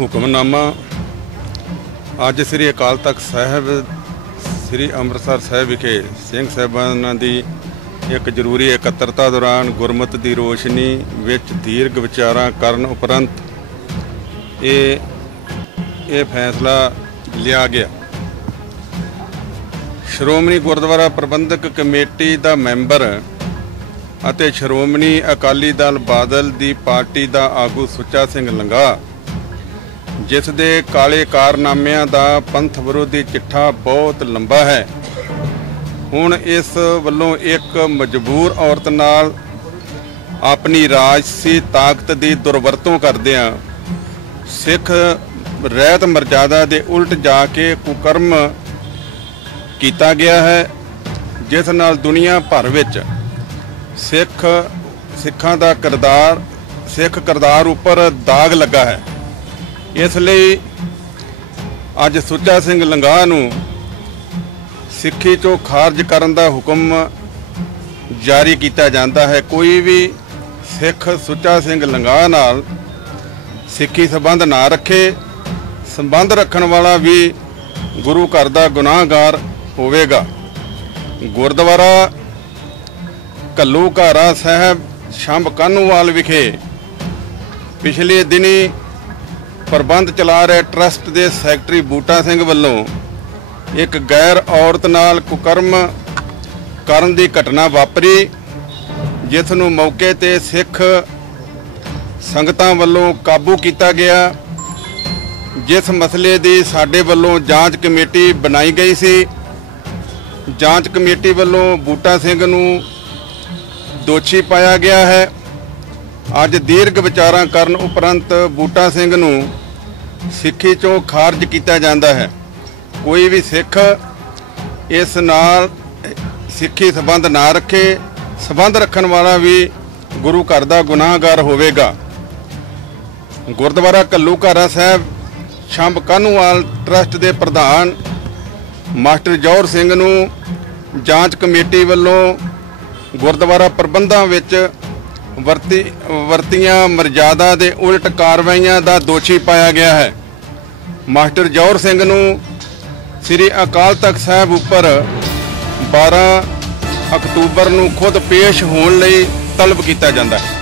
ਹੁਕਮਨਾਮਾ। ਅੱਜ ਸ੍ਰੀ ਅਕਾਲ ਤਖਤ ਸਾਹਿਬ, ਸ੍ਰੀ ਅੰਮ੍ਰਿਤਸਰ ਸਾਹਿਬ ਵਿਖੇ ਸਿੰਘ ਸਾਹਿਬਾਨਾਂ ਦੀ ਇੱਕ ਜ਼ਰੂਰੀ ਇਕੱਤਰਤਾ ਦੌਰਾਨ ਗੁਰਮਤ ਦੀ ਰੋਸ਼ਨੀ ਵਿੱਚ ਦੀਰਘ ਵਿਚਾਰਾਂ ਕਰਨ ਉਪਰੰਤ ਇਹ ਇਹ ਫੈਸਲਾ ਲਿਆ ਗਿਆ। ਸ਼੍ਰੋਮਣੀ ਗੁਰਦੁਆਰਾ ਪ੍ਰਬੰਧਕ ਕਮੇਟੀ ਦਾ ਮੈਂਬਰ ਅਤੇ ਸ਼੍ਰੋਮਣੀ ਅਕਾਲੀ ਦਲ ਬਾਦਲ ਦੀ ਪਾਰਟੀ ਦਾ ਆਗੂ ਸੁੱਚਾ ਸਿੰਘ ਲੰਗਾ ਜਿਸ ਦੇ ਕਾਲੇ ਕਾਰਨਾਮਿਆਂ ਦਾ ਪੰਥ ਵਿਰੋਧੀ ਚਿੱਠਾ ਬਹੁਤ ਲੰਬਾ ਹੈ। ਹੁਣ ਇਸ ਵੱਲੋਂ ਇੱਕ ਮਜਬੂਰ ਔਰਤ ਨਾਲ ਆਪਣੀ ਰਾਜਸੀ ਤਾਕਤ ਦੀ ਦੁਰਵਰਤੋਂ ਕਰਦਿਆਂ ਸਿੱਖ ਰਹਿਤ ਮਰਜ਼ਾਦਾ ਦੇ ਉਲਟ ਜਾ ਕੇ ਕੁਕਰਮ ਕੀਤਾ ਗਿਆ ਹੈ, ਜਿਸ ਨਾਲ ਦੁਨੀਆ ਭਰ ਵਿੱਚ ਸਿੱਖ ਸਿੱਖਾਂ ਦਾ ਕਿਰਦਾਰ ਸਿੱਖ ਕਿਰਦਾਰ ਉੱਪਰ ਦਾਗ ਲੱਗਾ ਹੈ। ਇਸ ਲਈ ਅੱਜ ਸੁੱਚਾ ਸਿੰਘ ਲੰਗਾਹ ਨੂੰ ਸਿੱਖੀ ਤੋਂ ਖਾਰਜ ਕਰਨ ਦਾ ਹੁਕਮ ਜਾਰੀ ਕੀਤਾ ਜਾਂਦਾ ਹੈ। ਕੋਈ ਵੀ ਸਿੱਖ ਸੁੱਚਾ ਸਿੰਘ ਲੰਗਾਹ ਨਾਲ ਸਿੱਖੀ ਸੰਬੰਧ ਨਾ ਰੱਖੇ, ਸੰਬੰਧ ਰੱਖਣ ਵਾਲਾ ਵੀ ਗੁਰੂ ਘਰ ਦਾ ਗੁਨਾਹਗਾਰ ਹੋਵੇਗਾ। ਗੁਰਦੁਆਰਾ ਕੱਲੂਕਾਰਾ ਸਾਹਿਬ, ਸ਼ੰਭ ਕਾਨੂਵਾਲ ਵਿਖੇ ਪਿਛਲੇ ਦਿਨੀ ਪ੍ਰਬੰਧ ਚਲਾ ਰਹੇ ਟਰਸਟ ਦੇ ਸੈਕਟਰੀ ਬੂਟਾ ਸਿੰਘ ਵੱਲੋਂ ਇੱਕ ਗੈਰ ਔਰਤ ਨਾਲ ਕੁਕਰਮ ਕਰਨ ਦੀ ਘਟਨਾ ਵਾਪਰੀ, ਜਿਸ ਨੂੰ ਮੌਕੇ ਤੇ ਸਿੱਖ ਸੰਗਤਾਂ ਵੱਲੋਂ ਕਾਬੂ ਕੀਤਾ ਗਿਆ। ਜਿਸ ਮਸਲੇ ਦੀ ਸਾਡੇ ਵੱਲੋਂ ਜਾਂਚ ਕਮੇਟੀ ਬਣਾਈ ਗਈ ਸੀ। ਜਾਂਚ ਕਮੇਟੀ ਵੱਲੋਂ ਬੂਟਾ ਸਿੰਘ ਨੂੰ ਦੋਸ਼ੀ ਪਾਇਆ ਗਿਆ ਹੈ। ਅੱਜ ਦੀਰਘ ਵਿਚਾਰਾਂ ਕਰਨ ਉਪਰੰਤ ਬੂਟਾ ਸਿੰਘ ਨੂੰ ਸਿੱਖੀ ਚੋਂ ਖਾਰਜ ਕੀਤਾ ਜਾਂਦਾ ਹੈ। ਕੋਈ ਵੀ ਸਿੱਖ ਇਸ ਨਾਲ ਸਿੱਖੀ ਸੰਬੰਧ ਨਾ ਰੱਖੇ, ਸੰਬੰਧ ਰੱਖਣ ਵਾਲਾ ਵੀ ਗੁਰੂ ਘਰ ਦਾ ਗੁਨਾਹਗਾਰ ਹੋਵੇਗਾ। ਗੁਰਦੁਆਰਾ ਕੱਲੂਕਾਰਾ ਸਾਹਿਬ, ਸ਼ੰਭ ਕਾਨੂੰਵਾਲ ਟਰਸਟ ਦੇ ਪ੍ਰਧਾਨ ਮਾਸਟਰ ਜੌਹਰ ਸਿੰਘ ਨੂੰ ਜਾਂਚ ਕਮੇਟੀ ਵੱਲੋਂ ਗੁਰਦੁਆਰਾ ਪ੍ਰਬੰਧਾਂ ਵਿੱਚ ਵਰਤੀ, ਵਰਤੀਆਂ ਮਰਜ਼ਾਦਾ ਦੇ ਉਲਟ ਕਾਰਵਾਈਆਂ ਦਾ ਦੋਸ਼ੀ ਪਾਇਆ ਗਿਆ ਹੈ। ਮਾਸਟਰ ਜੌਹਰ ਸਿੰਘ ਨੂੰ ਸ੍ਰੀ ਅਕਾਲ ਤਖਤ ਸਾਹਿਬ ਉੱਪਰ 12 ਅਕਤੂਬਰ ਨੂੰ ਖੁਦ ਪੇਸ਼ ਹੋਣ ਲਈ ਤਲਬ ਕੀਤਾ ਜਾਂਦਾ ਹੈ।